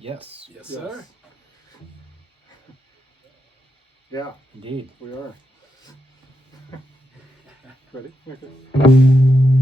Yes. Yes, sir. Yeah, Indeed. we are. Ready? Okay.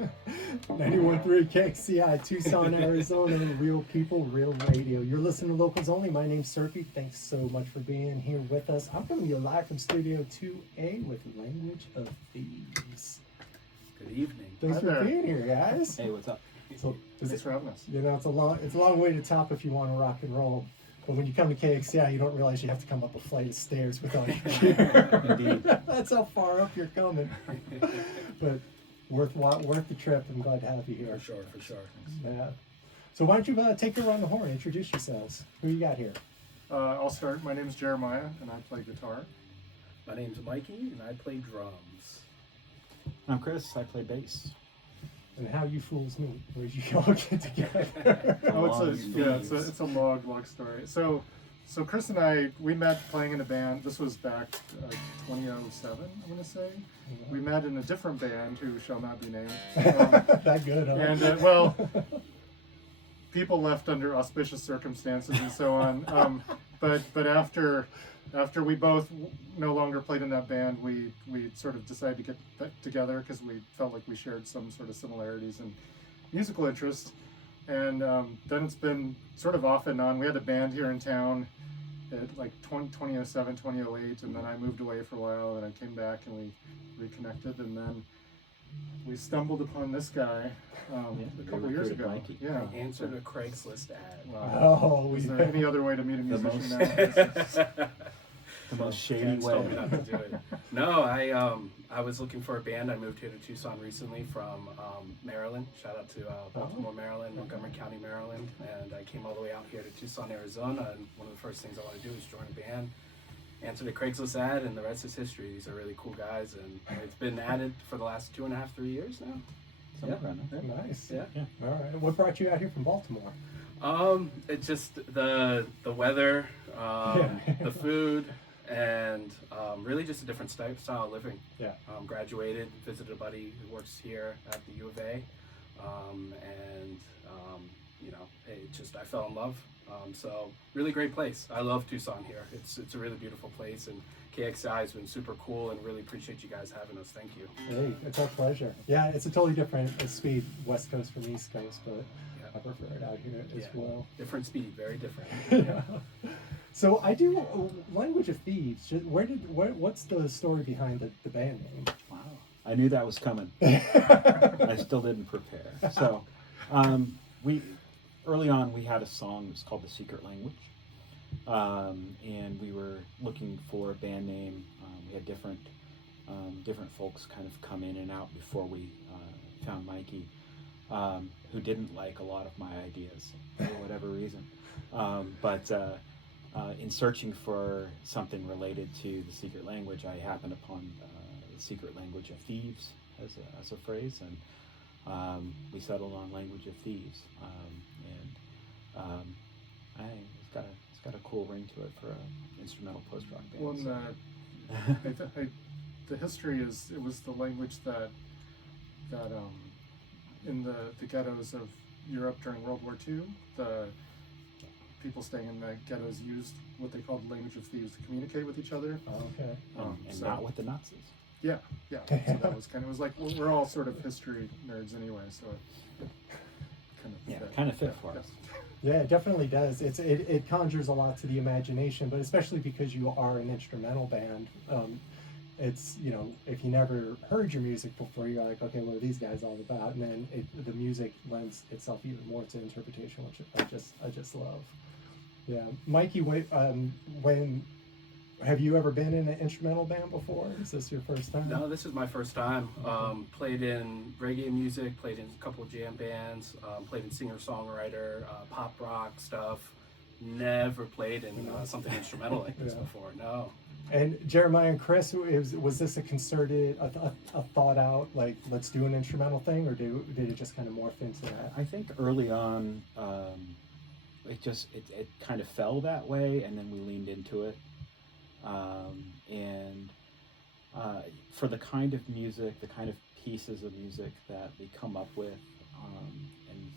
91.3 KXCI, Tucson, Arizona. Real people, real radio. You're listening to Locals Only. My name's Serpy. Thanks so much for being here with us. I'm coming to you live from Studio 2A with Language of Thieves. Good evening. Thanks Hi for there. being here, guys. Hey, what's up? So, Thanks for having us. you know, it's a long way to top if you want to rock and roll. But when you come to KXCI, you don't realize you have to come up a flight of stairs with all your gear. Indeed. That's how far up you're coming. But worth the trip. I'm glad to have you here. For sure. Yeah. So why don't you take it around the horn? Introduce yourselves. Who you got here? I'll start. My name is Jeremiah, and I play guitar. My name's Mikey, and I play drums. I'm Chris. I play bass. And how you fools meet? Where did you all get together? It's a long story. So Chris and I, we met playing in a band. This was back 2007, I'm gonna say. We met in a different band who shall not be named. That good, huh? And people left under auspicious circumstances and so on. But after we both no longer played in that band, we sort of decided to get back together because we felt like we shared some sort of similarities in musical interests. And then it's been sort of off and on. We had a band here in town at like 2007, 2008, and then I moved away for a while, and I came back and we reconnected, and then we stumbled upon this guy a couple years ago. Mikey. Yeah. I answered a Craigslist ad. Wow. Oh, Is there any other way to meet a musician now? The most shady Parents told me way. not to do it. No, I was looking for a band. I moved here to Tucson recently from Maryland. Shout out to Baltimore, Maryland, Montgomery County, Maryland. And I came all the way out here to Tucson, Arizona. And one of the first things I want to do is join a band. Answered a Craigslist ad, and the rest is history. These are really cool guys, and it's been added for the last 2.5, 3 years now. Something around there. nice. Yeah. All right. What brought you out here from Baltimore? It's just the weather, the food, and really just a different style of living. Yeah. Graduated, visited a buddy who works here at the U of A, and I fell in love. So really great place. I love Tucson here. It's a really beautiful place, and KXCI has been super cool, and really appreciate you guys having us. Thank you. Hey, it's our pleasure. Yeah, it's a totally different speed, West Coast from East Coast, but Yeah. I prefer it out here as well. Different speed, very different. Yeah. So I do Language of Thieves. What's the story behind the band name? Wow. I knew that was coming. I still didn't prepare. So, early on, we had a song. It was called "The Secret Language," and we were looking for a band name. We had different folks kind of come in and out before we found Mikey, who didn't like a lot of my ideas for whatever reason. But in searching for something related to the secret language, I happened upon the secret language of thieves as a phrase, and we settled on Language of Thieves. I think it's got a cool ring to it for an instrumental post-rock band. Well, the history is it was the language that in the ghettos of Europe during World War II, the people staying in the ghettos used what they called the Language of Thieves to communicate with each other. Oh, okay. And not with the Nazis. Yeah. So that was it was like we're all sort of history nerds anyway, so it kind of fit for us. Yeah, it definitely does. It conjures a lot to the imagination, but especially because you are an instrumental band. It's, if you never heard your music before, you're like, okay, what are these guys all about? And then the music lends itself even more to interpretation, which I just love. Yeah, Mikey, when have you ever been in an instrumental band before? Is this your first time? No, this is my first time. Played in reggae music, played in a couple of jam bands, played in singer-songwriter, pop rock stuff. Never played in something instrumental like this before, no. And Jeremiah and Chris, was this a concerted, a thought out, like, let's do an instrumental thing, or did it just kind of morph into that? I think early on, it kind of fell that way, and then we leaned into it. For the kind of music, the kind of pieces of music that we come up with, and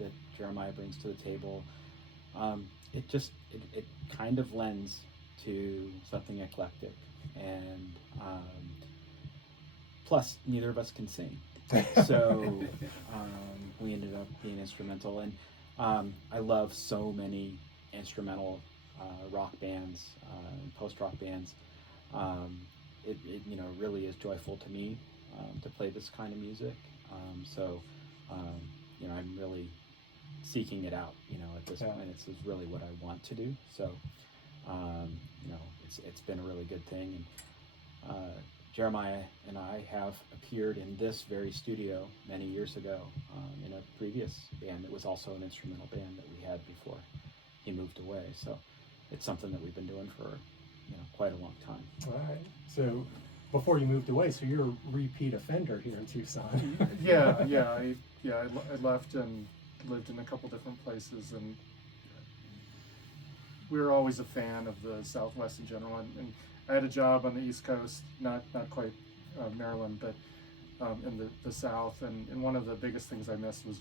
that Jeremiah brings to the table, it kind of lends to something eclectic, and plus neither of us can sing. So we ended up being instrumental, and I love so many instrumental rock bands, post-rock bands. It really is joyful to me to play this kind of music. I'm really seeking it out. At this point, it's really what I want to do. So, it's been a really good thing. And Jeremiah and I have appeared in this very studio many years ago in a previous band that was also an instrumental band that we had before he moved away. So it's something that we've been doing for quite a long time. All right. So before you moved away, so you're a repeat offender here in Tucson. I left and lived in a couple different places, and we were always a fan of the Southwest in general. And I had a job on the East Coast, not quite Maryland, but in the South. And one of the biggest things I missed was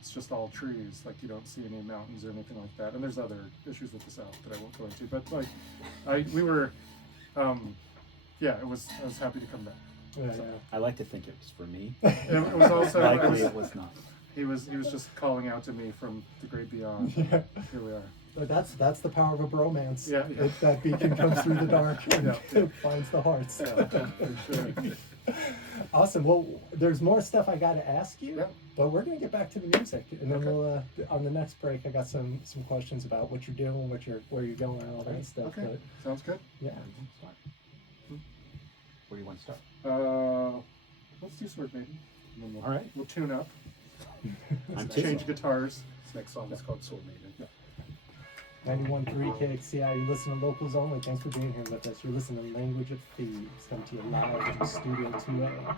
it's just all trees. Like, you don't see any mountains or anything like that. And there's other issues with the South that I won't go into. But I was happy to come back. Yeah. I like to think it was for me. It was also Likely it was not. He was just calling out to me from the great beyond. Yeah. Here we are. But that's the power of a bromance. Yeah. That beacon comes through the dark and Yeah. finds the hearts. Yeah, for sure. Awesome. Well, there's more stuff I got to ask you, Yeah. but we're gonna get back to the music, and then Okay. we'll on the next break. I got some questions about what you're doing, where you're going, and all that stuff. Okay. But Sounds good. yeah. Where do you want to start? Let's do Sword Maiden. And then All right. We'll tune up. I'm Change guitars. This next song is called Soul Maiden. 91.3 KXCI, you listen to Locals Only. Thanks for being here with us. You're listening to Language of Thieves, coming to you live from Studio 2A.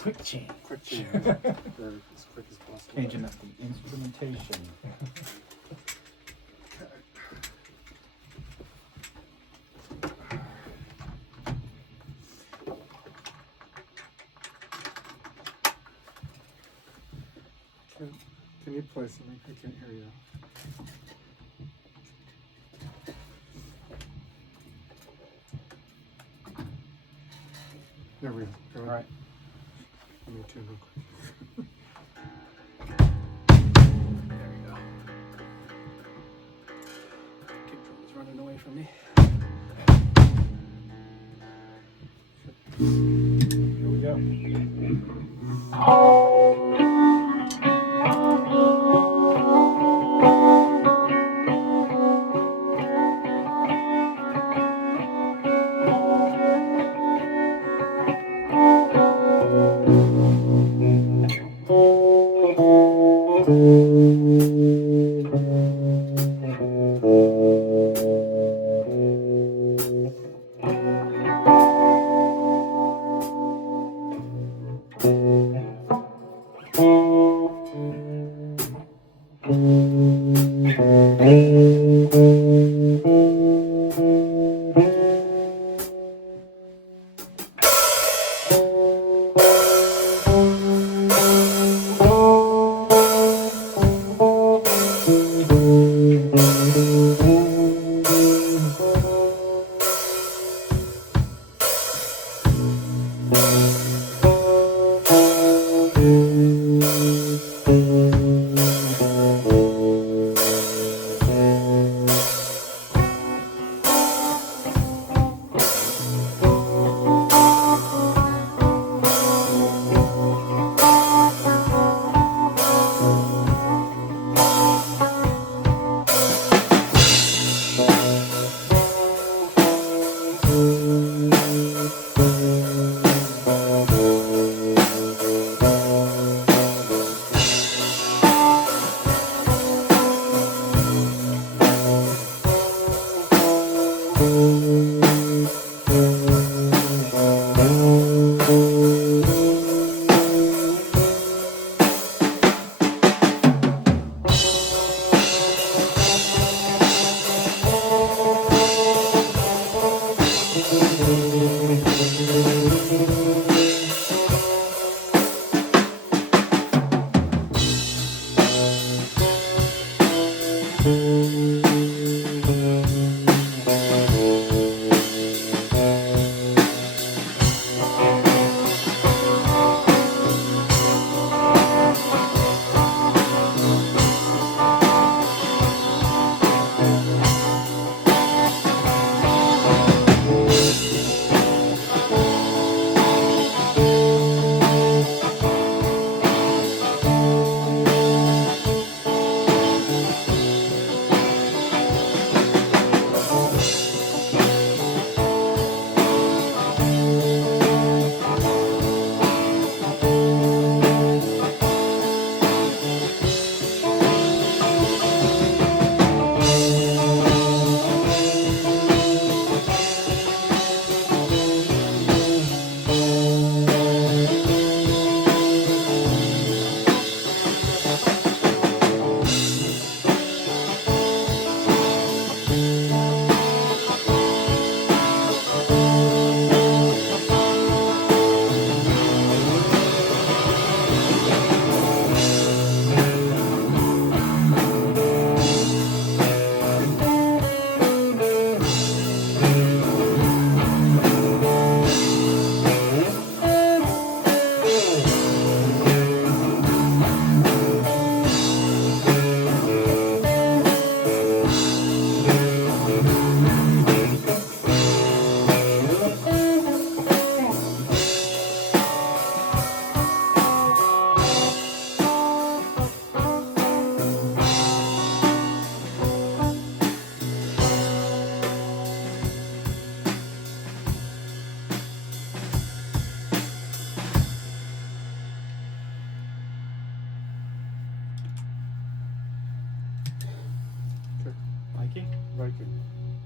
Quick change. Quick change. Or as quick as possible. Changing up the instrumentation. Can you play something? I can't hear you. There we go. Go ahead. All right. Let me tune real quick. There we go. Kick drum is running away from me. Here we go.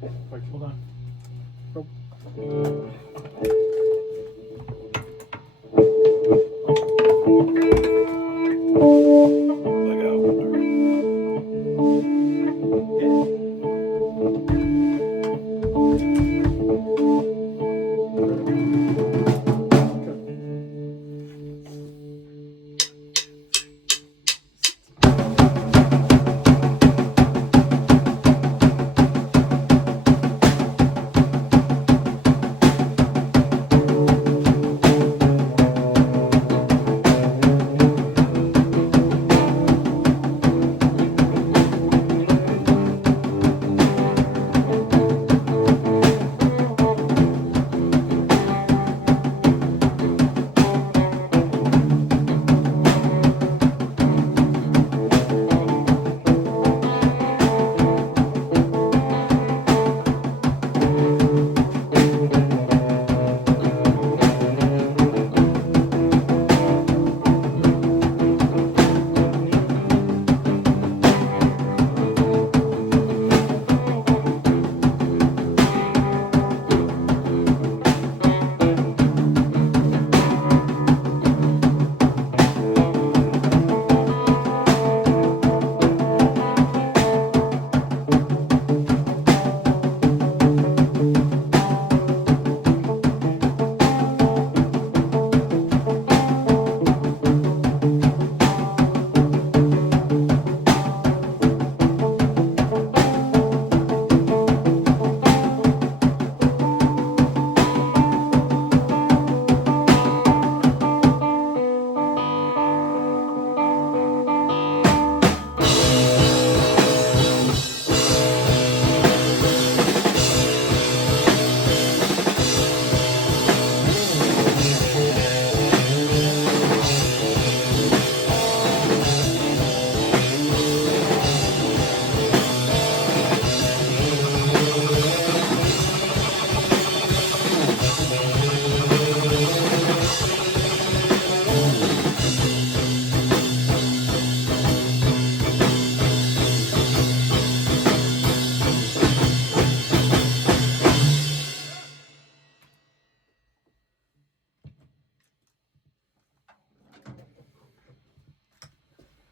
Quick. Hold on. Look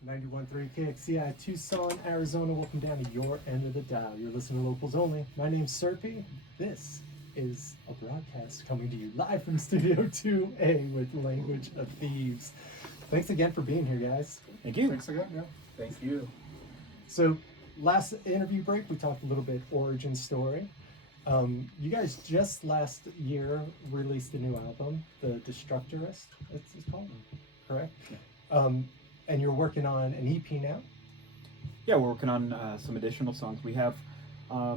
Ninety-one three KXCI, Tucson, Arizona. Welcome down to your end of the dial. You're listening to Locals Only. My name's Serpy. This is a broadcast coming to you live from Studio 2A with Language of Thieves. Thanks again for being here, guys. Thank you. Thanks again. Yeah. Thank you. So, last interview break, we talked a little bit origin story. You guys just last year released a new album, The Destructorist, it's called, correct? Yeah. And you're working on an EP now? Yeah, we're working on some additional songs. We have a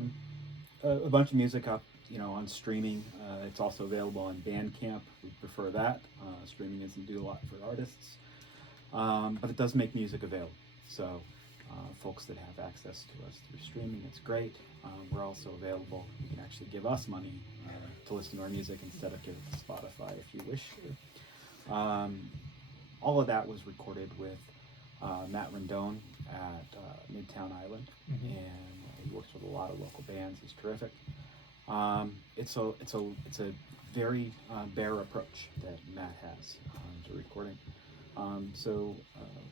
bunch of music up, on streaming. It's also available on Bandcamp. We prefer that. Streaming doesn't do a lot for artists, but it does make music available. So folks that have access to us through streaming, it's great. We're also available. You can actually give us money to listen to our music instead of give it to Spotify if you wish to. All of that was recorded with Matt Rendon at Midtown Island, and he works with a lot of local bands. He's terrific. It's a very bare approach that Matt has to recording. So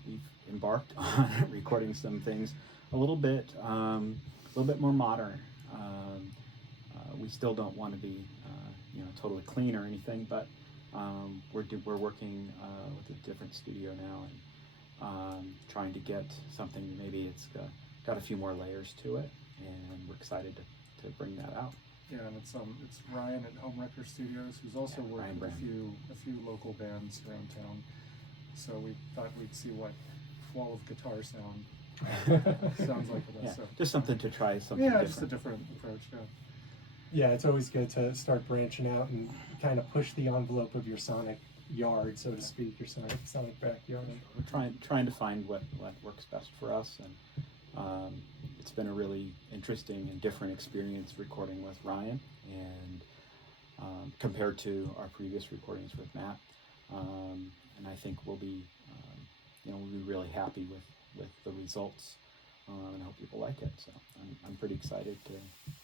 we've embarked on recording some things a little bit more modern. We still don't want to be totally clean or anything, but we're working with a different studio now and trying to get something. Maybe it's got a few more layers to it, and we're excited to bring that out. Yeah, and it's Ryan at Home Wrecker Studios, who's also worked with a few local bands around town. So we thought we'd see what wall of guitar sound sounds like with us. Yeah, So just something to try something yeah, different. just a different approach. Yeah. Yeah, it's always good to start branching out and kind of push the envelope of your sonic yard, so to speak, your sonic backyard. We're trying to find what works best for us, and it's been a really interesting and different experience recording with Ryan, and compared to our previous recordings with Matt, and I think we'll be really happy with the results. and I hope people like it. So I'm pretty excited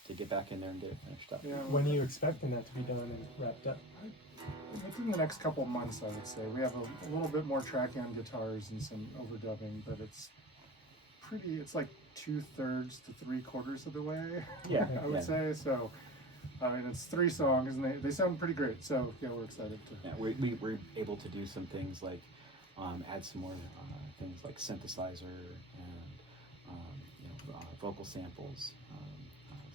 to get back in there and get it finished up. Yeah. When are you expecting that to be done and wrapped up? Within the next couple of months, I would say. We have a little bit more tracking on guitars and some overdubbing, but it's like 2/3 to 3/4 of the way. Yeah, I would say. So, and it's 3 songs, and they sound pretty great. So yeah, we're excited to. Yeah, we were able to do some things like add some more things like synthesizer and vocal samples,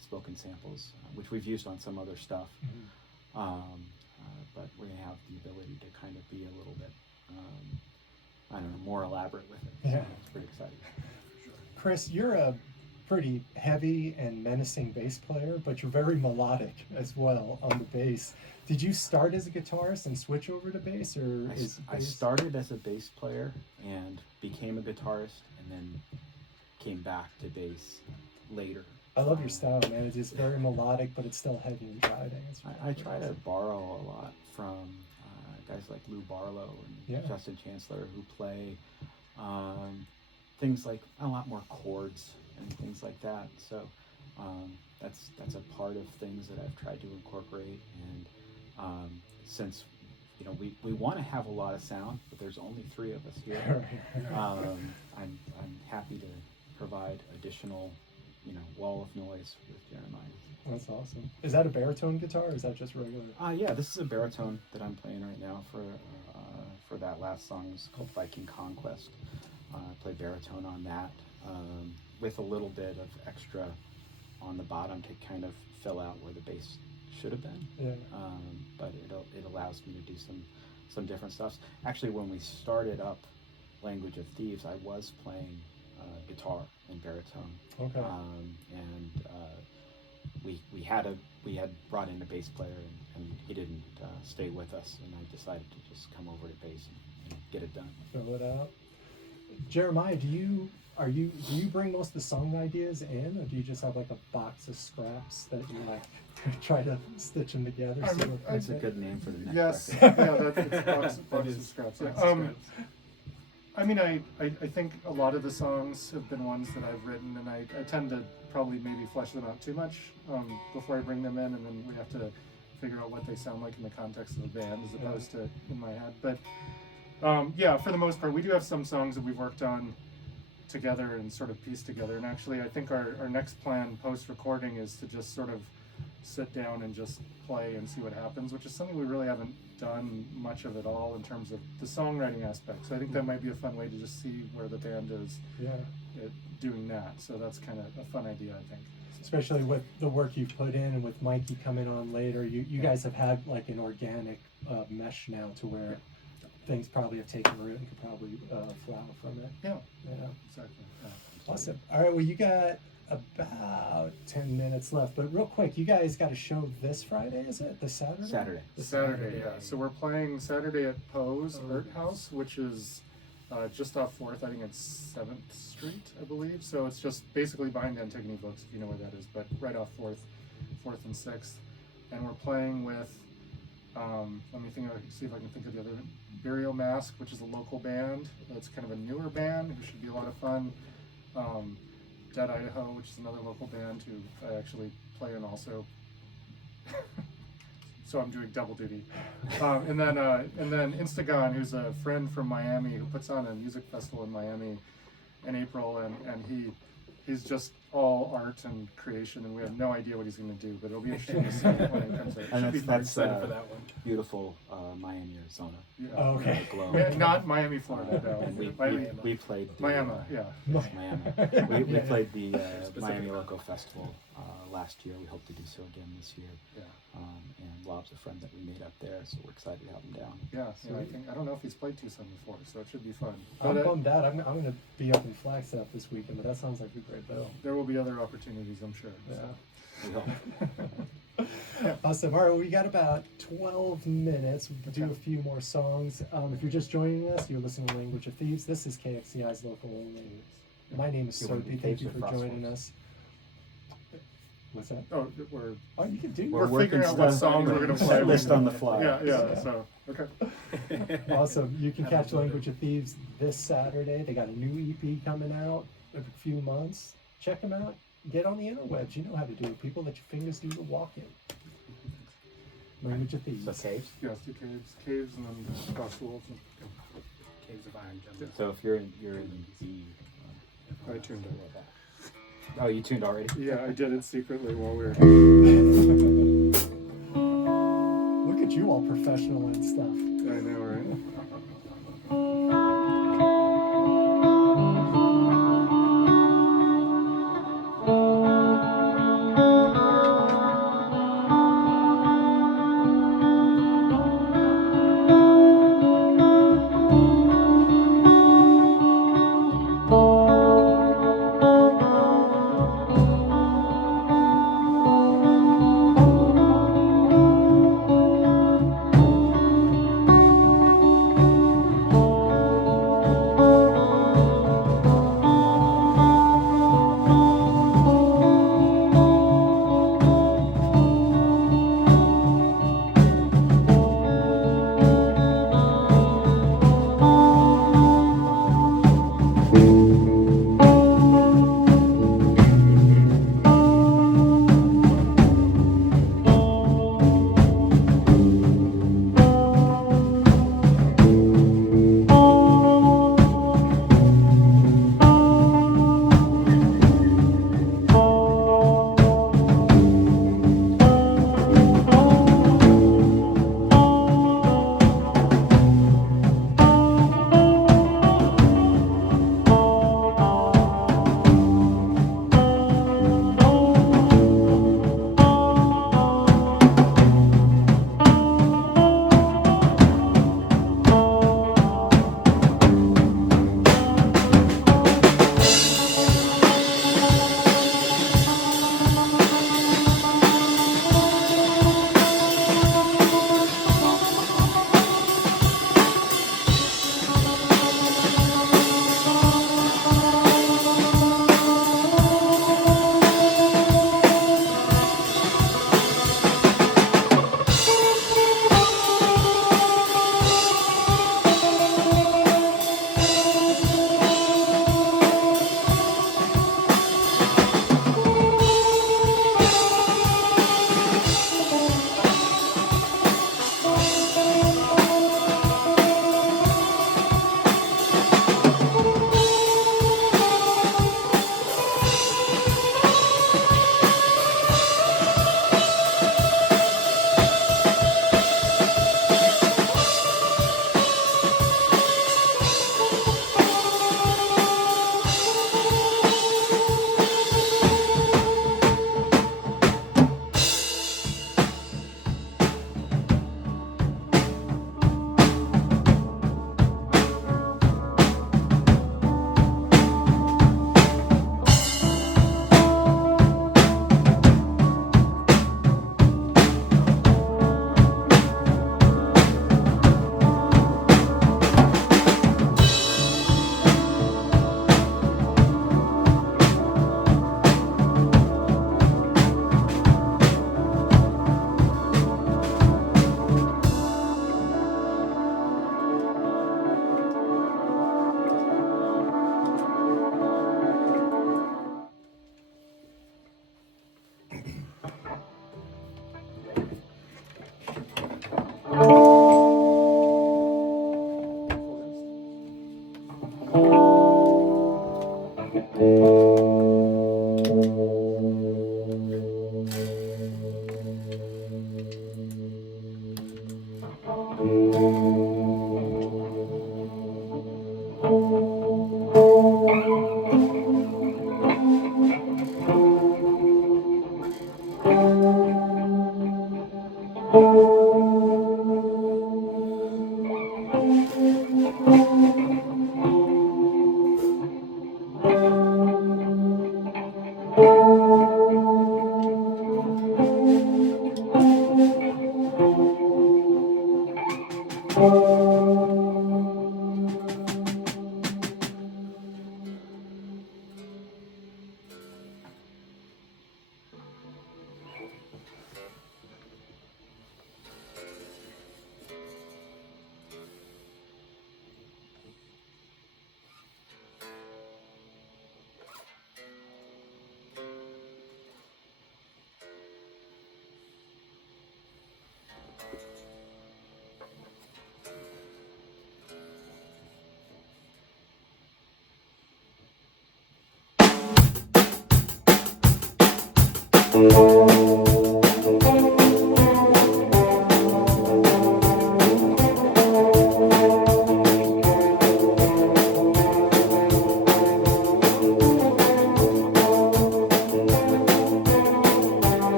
spoken samples, which we've used on some other stuff. But we're gonna have the ability to kind of be a little bit, I don't know, more elaborate with it. Yeah. So it's pretty exciting. Chris, you're a pretty heavy and menacing bass player, but you're very melodic as well on the bass. Did you start as a guitarist and switch over to bass, or I started as a bass player and became a guitarist, and then came back to bass later. I love your style, man. It's just very melodic, but it's still heavy and driving. I try to borrow a lot from guys like Lou Barlow and Justin Chancellor, who play things like a lot more chords and things like that. So that's a part of things that I've tried to incorporate. And since we want to have a lot of sound, but there's only 3 of us here, I'm happy to provide additional wall of noise with Jeremiah. That's awesome. Is that a baritone guitar, or is that just regular? Yeah, this is a baritone that I'm playing right now for that last song. It's called Viking Conquest. I play baritone on that with a little bit of extra on the bottom to kind of fill out where the bass should have been. Yeah. But it allows me to do some different stuff. Actually, when we started up Language of Thieves, I was playing guitar and baritone. Okay. And we had brought in a bass player, and he didn't stay with us, and I decided to just come over to bass and get it done. Fill it out. Jeremiah, do you bring most of the song ideas in, or do you just have like a box of scraps that you like try to stitch them together? That's a good name for the next Yes, record. yeah, that's box of scraps. Yeah. I mean, I think a lot of the songs have been ones that I've written, and I tend to probably maybe flesh them out too much before I bring them in, and then we have to figure out what they sound like in the context of the band as opposed to in my head. But yeah, for the most part, we do have some songs that we've worked on together and sort of pieced together. And actually, I think our next plan post-recording is to just sort of sit down and just play and see what happens, which is something we really haven't done much of at all in terms of the songwriting aspect. So I think that might be a fun way to just see where the band is doing that. So that's kind of a fun idea, I think. Especially with the work you've put in, and with Mikey coming on later, you guys have had like an organic mesh now to where things probably have taken root and could probably flower from it. Yeah, Yeah. exactly. Yeah. Awesome. All right, well, you got about 10 minutes left, but real quick, you guys got a show this Friday, is it? This Saturday? Saturday. Saturday, yeah. So we're playing Saturday at Poe's Art House, which is just off 4th, I think it's 7th Street, I believe. So it's just basically behind Antigone Books, if you know where that is, but right off 4th and 6th. And we're playing with, let me see if I can think of the other, Burial Mask, which is a local band. It's kind of a newer band who should be a lot of fun. Dead Idaho, which is another local band who I actually play in also. So I'm doing double duty. And then Instagon, who's a friend from Miami who puts on a music festival in Miami in April, and he's just all art and creation, and we have no idea what he's going to do, but it'll be interesting to see when it comes out. And that's excited for that one. Beautiful Miami, Arizona. Yeah. Oh, okay. The glow. Yeah, not Miami, Florida, no. And we played the, Miami, yeah. Yes, Miami. We played the Miami Specific. Loco Festival last year. We hope to do so again this year. Yeah. And Lob's a friend that we made up there, so we're excited to have him down. Yeah, I don't know if he's played Tucson before, so it should be fun. I'm But bummed out. I'm going to be up in Flagstaff this weekend, but that sounds like a great bill. there will be other opportunities, I'm sure. Yeah. We hope. Awesome. All right, well, we got about 12 minutes. We'll do a few more songs. If you're just joining us, you're listening to Language of Thieves. This is KXCI's local only. My name is You wanna do Serpy. Thank you Thieves or for joining Frostforks? us. What's that? Oh, Oh, you can do We're we're figuring out working what stuff- songs we're going to play. List on the fly. Yeah, so, okay. Awesome. You can Have catch a good Language of Thieves this Saturday. They got a new EP coming out. a few months, check them out. Get on the interwebs. You know how to do it. People let your fingers do the walking. Language of Thieves. So caves. Yes, the caves, and then across the walls. Caves of Iron Jungle. So if you're in the. I tuned in. Oh, you tuned already? Yeah, I did it secretly while we were. Look at you, all professional and stuff. I know, right?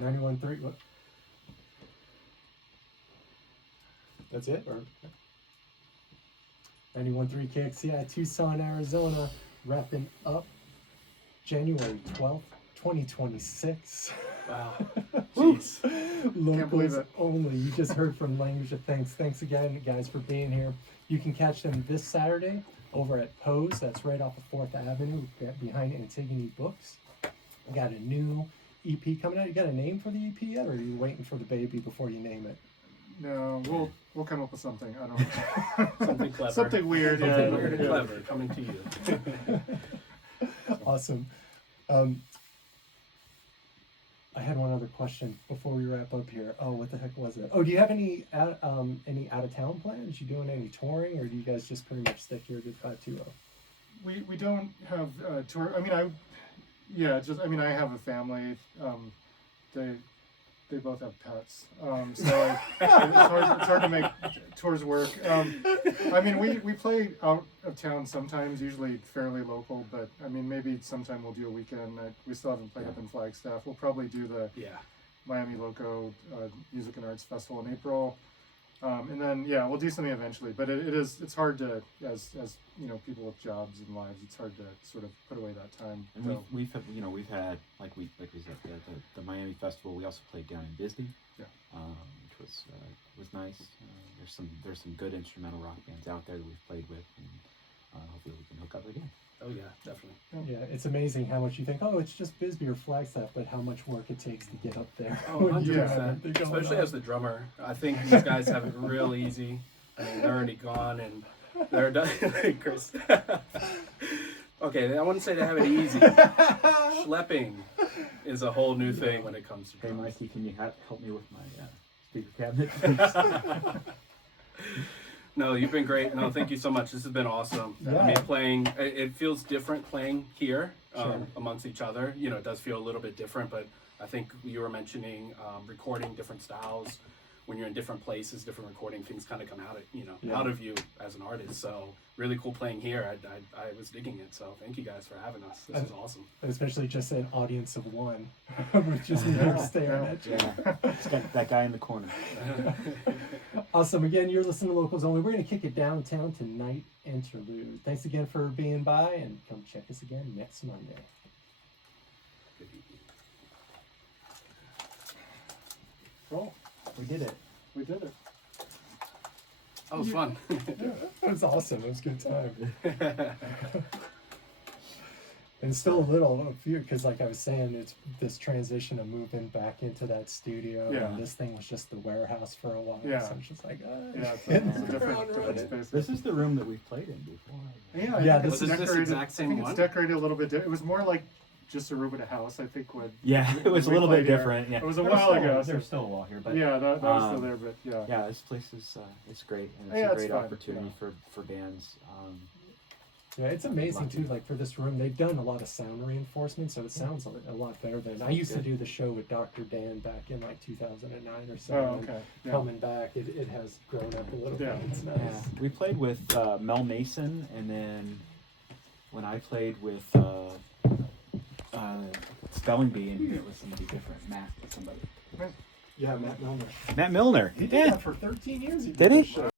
91.3. What? That's it? Or 91.3 KXCI, Tucson, Arizona, wrapping up January 12th, 2026. Wow. Jeez. Can't believe Locals it. only. You just heard from Language of Thanks. Thanks again, guys, for being here. You can catch them this Saturday over at Pose. That's right off of 4th Avenue behind Antigone Books. We got a new EP coming out. You got a name for the EP yet, or are you waiting for the baby before you name it? No, we'll come up with something. I don't know. Something clever. Something weird. Something yeah, weird and yeah. clever coming to you. Awesome. I had one other question before we wrap up here. Oh, what the heck was it? Oh, do you have any out of town plans? You doing any touring, or do you guys just pretty much stick here to 520? We don't have tour. I mean, I have a family. They both have pets, so it's hard to make tours work. I mean, we play out of town sometimes, usually fairly local, but I mean, maybe sometime we'll do a weekend. We still haven't played up in Flagstaff. We'll probably do the Miami Loco Music and Arts Festival in April. And then we'll do something eventually, but it's hard to, as you know, people with jobs and lives, it's hard to sort of put away that time. And we've had like we said the Miami Festival. We also played down in Bisbee. Yeah. was nice. There's some good instrumental rock bands out there that we've played with, and hopefully we can hook up again. Oh yeah, definitely. Yeah, it's amazing how much you think, oh, it's just Bisbee or Flagstaff, but how much work it takes to get up there. Oh, when you 100%. have everything going Especially on. as the drummer. I think these guys have it real easy. I mean, they're already gone and they're done. Chris. Okay, I wouldn't say they have it easy. Schlepping is a whole new thing when it comes to Hey, drums. Mikey, can you help me with my speaker cabinet? No, you've been great. No, thank you so much. This has been awesome. I mean, Yeah. playing, it feels different playing here Sure. amongst each other. You know, it does feel a little bit different, but I think you were mentioning recording different styles. When you're in different places, different recording, things kind of come out out of you as an artist. So really cool playing here. I was digging it. So thank you guys for having us. This is awesome. Especially just an audience of one, with just me here staring at you. Yeah, it's got that guy in the corner. Awesome. Again, you're listening to Locals Only. We're going to kick it downtown to Night Interlude. Thanks again for being by, and come check us again next Monday. Cool. We did it. We did it. That was fun. It was awesome. It was a good time. And still a little of fear, because like I was saying, it's this transition of moving back into that studio. Yeah. And this thing was just the warehouse for a while. Yeah. So I'm just like, Yeah, it's hitting a the different, ground different running. space. This is the room that we've played in before. Yeah, Yeah, I think this it's is this decorated. exact same I think one? it's decorated a little bit. It was more like just a room in a house. I think when Yeah, it was a we little bit played here. different. Yeah, It was a while ago. There's still a wall here, but Yeah, that was still um, there, but yeah. yeah, this place is it's great, and it's Yeah, a it's great fun, opportunity yeah. for bands. Yeah, it's amazing too. Like for this room, they've done a lot of sound reinforcement, so it sounds a lot better than I used to do the show with Dr. Dan back in like 2009 or so. Oh, and okay. Yeah. Coming back, it has grown up a little Yeah. bit. It's nice. Yeah, we played with Mel Mason, and then when I played with Spelling Bee in here, it was somebody different. Matt, somebody. Yeah, Matt Milner. Matt Milner. He did Yeah. that for 13 years. Did he? the show.